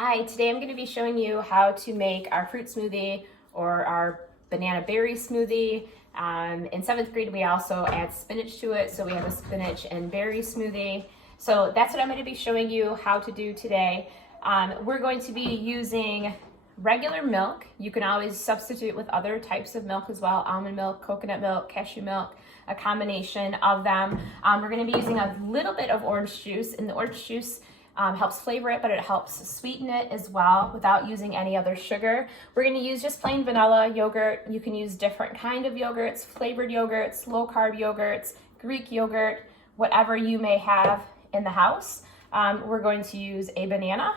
Hi, today I'm going to be showing you how to make our fruit smoothie or our banana berry smoothie. In 7th grade, we also add spinach to it, so we have a spinach and berry smoothie. So that's what I'm going to be showing you how to do today. We're going to be using regular milk. You can always substitute with other types of milk as well, almond milk, coconut milk, cashew milk, a combination of them. We're going to be using a little bit of orange juice, and the orange juice helps flavor it, but it helps sweeten it as well without using any other sugar. We're going to use just plain vanilla yogurt. You can use different kind of yogurts, flavored yogurts, low carb yogurts, Greek yogurt, whatever you may have in the house. We're going to use a banana,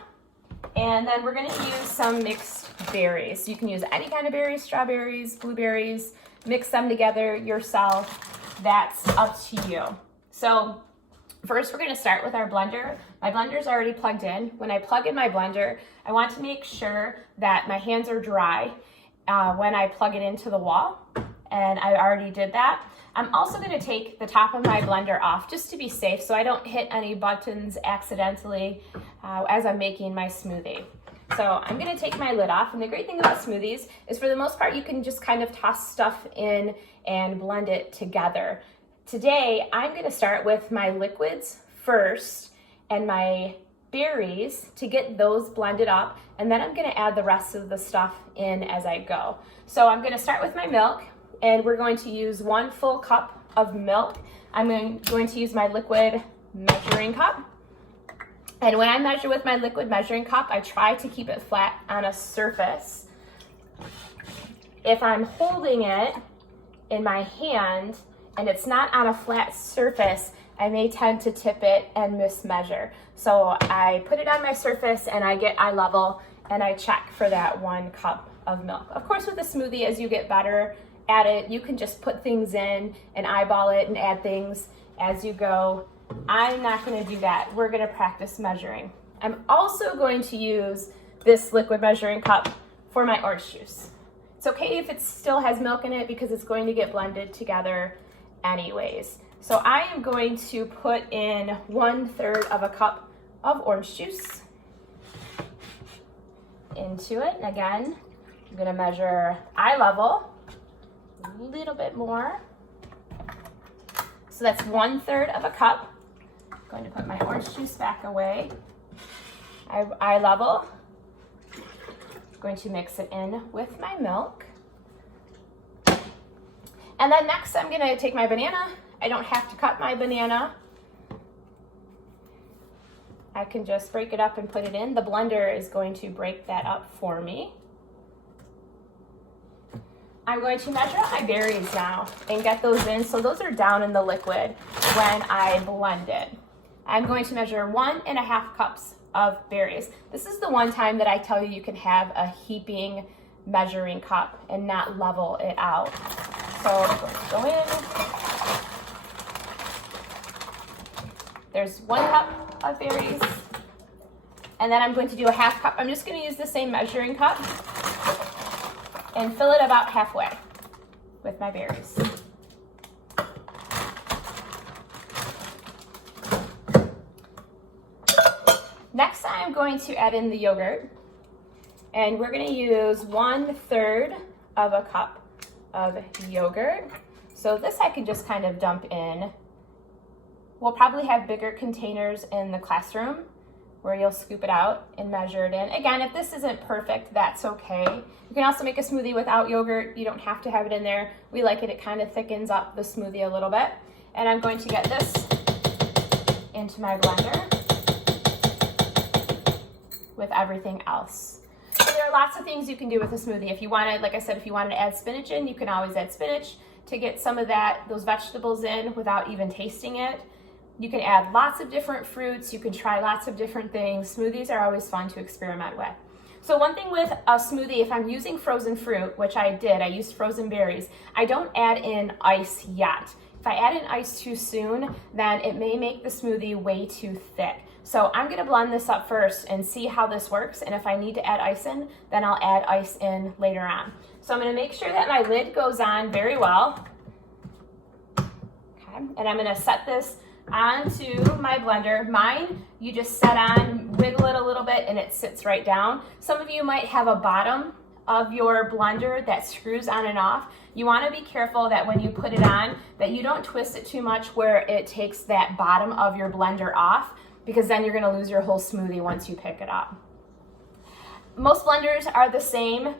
and then we're going to use some mixed berries. You can use any kind of berries, strawberries, blueberries, mix them together yourself. That's up to you. So first, we're going to start with our blender. My blender's already plugged in. When I plug in my blender, I want to make sure that my hands are dry when I plug it into the wall, and I already did that. I'm also going to take the top of my blender off just to be safe so I don't hit any buttons accidentally as I'm making my smoothie. So I'm going to take my lid off, and the great thing about smoothies is for the most part you can just kind of toss stuff in and blend it together. Today, I'm going to start with my liquids first and my berries to get those blended up, and then I'm going to add the rest of the stuff in as I go. So I'm going to start with my milk, and we're going to use 1 full cup of milk. I'm going to use my liquid measuring cup. And when I measure with my liquid measuring cup, I try to keep it flat on a surface. If I'm holding it in my hand and it's not on a flat surface, I may tend to tip it and mismeasure. So I put it on my surface and I get eye level and I check for that 1 cup of milk. Of course, with a smoothie, as you get better at it, you can just put things in and eyeball it and add things as you go. I'm not going to do that. We're going to practice measuring. I'm also going to use this liquid measuring cup for my orange juice. It's okay if it still has milk in it because it's going to get blended together anyways. So I am going to put in 1/3 of a cup of orange juice into it. And again, I'm going to measure eye level a little bit more. So that's 1/3 of a cup. I'm going to put my orange juice back away. Eye level. I'm going to mix it in with my milk. And then next I'm going to take my banana. I don't have to cut my banana. I can just break it up and put it in. The blender is going to break that up for me. I'm going to measure out my berries now and get those in. So those are down in the liquid when I blend it. I'm going to measure 1.5 cups of berries. This is the one time that I tell you you can have a heaping measuring cup and not level it out. So let's go in. There's 1 cup of berries. And then I'm going to do a 1/2 cup. I'm just going to use the same measuring cup and fill it about halfway with my berries. Next, I'm going to add in the yogurt. And we're going to use 1/3 of a cup of yogurt. So this I can just kind of dump in. We'll probably have bigger containers in the classroom where you'll scoop it out and measure it in. Again, if this isn't perfect, that's okay. You can also make a smoothie without yogurt. You don't have to have it in there. We like it. It kind of thickens up the smoothie a little bit. And I'm going to get this into my blender with everything else. So there are lots of things you can do with a smoothie. If you want to, like I said, if you wanted to add spinach in, you can always add spinach to get some of those vegetables in without even tasting it. You can add lots of different fruits. You can try lots of different things. Smoothies are always fun to experiment with. So one thing with a smoothie, if I'm using frozen fruit, which I did, I used frozen berries, I don't add in ice yet. If I add in ice too soon, then it may make the smoothie way too thick. So I'm going to blend this up first and see how this works. And if I need to add ice in, then I'll add ice in later on. So I'm going to make sure that my lid goes on very well. Okay. And I'm going to set this onto my blender. Mine, you just set on, wiggle it a little bit, and it sits right down. Some of you might have a bottom of your blender that screws on and off. You want to be careful that when you put it on, that you don't twist it too much where it takes that bottom of your blender off, because then you're going to lose your whole smoothie once you pick it up. Most blenders are the same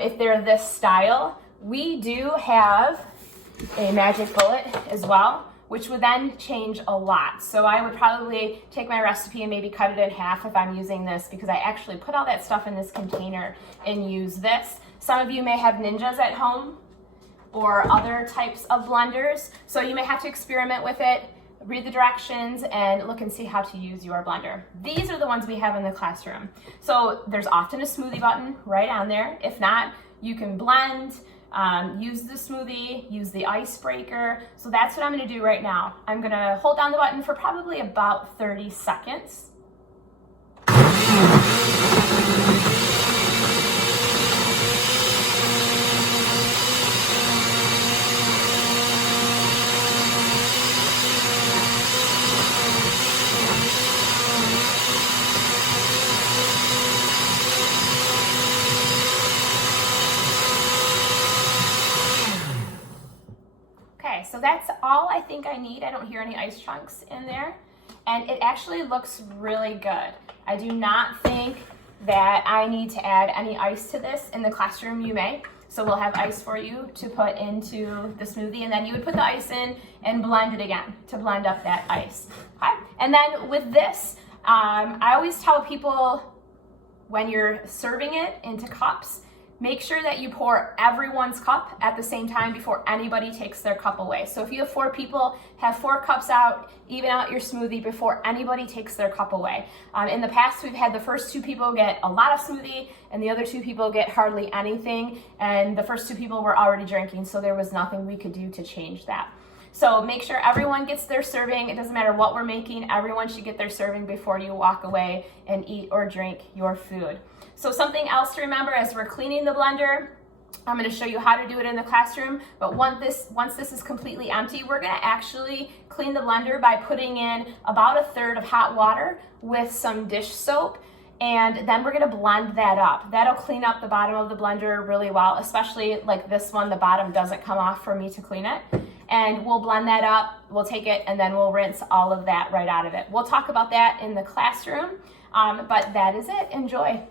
if they're this style. We do have a magic bullet as well, which would then change a lot. So I would probably take my recipe and maybe cut it in half if I'm using this, because I actually put all that stuff in this container and use this. Some of you may have Ninjas at home or other types of blenders, so you may have to experiment with it, read the directions, and look and see how to use your blender. These are the ones we have in the classroom. So there's often a smoothie button right on there. If not, you can blend, use the smoothie, use the icebreaker. So that's what I'm gonna do right now. I'm gonna hold down the button for probably about 30 seconds. Okay, so that's all I think I need. I don't hear any ice chunks in there. And it actually looks really good. I do not think that I need to add any ice to this. In the classroom, you may. So we'll have ice for you to put into the smoothie, and then you would put the ice in and blend it again to blend up that ice. Okay? And then with this, I always tell people when you're serving it into cups, make sure that you pour everyone's cup at the same time before anybody takes their cup away. So if you have 4 people, have 4 cups out, even out your smoothie before anybody takes their cup away. In the past, we've had the first 2 people get a lot of smoothie and the other 2 people get hardly anything, and the first 2 people were already drinking, so there was nothing we could do to change that. So make sure everyone gets their serving. It doesn't matter what we're making, everyone should get their serving before you walk away and eat or drink your food. So something else to remember as we're cleaning the blender, I'm going to show you how to do it in the classroom, but once this is completely empty, we're going to actually clean the blender by putting in about 1/3 of hot water with some dish soap, and then we're going to blend that up. That'll clean up the bottom of the blender really well, especially like this one, the bottom doesn't come off for me to clean it. And we'll blend that up, we'll take it, and then we'll rinse all of that right out of it. We'll talk about that in the classroom, but that is it. Enjoy.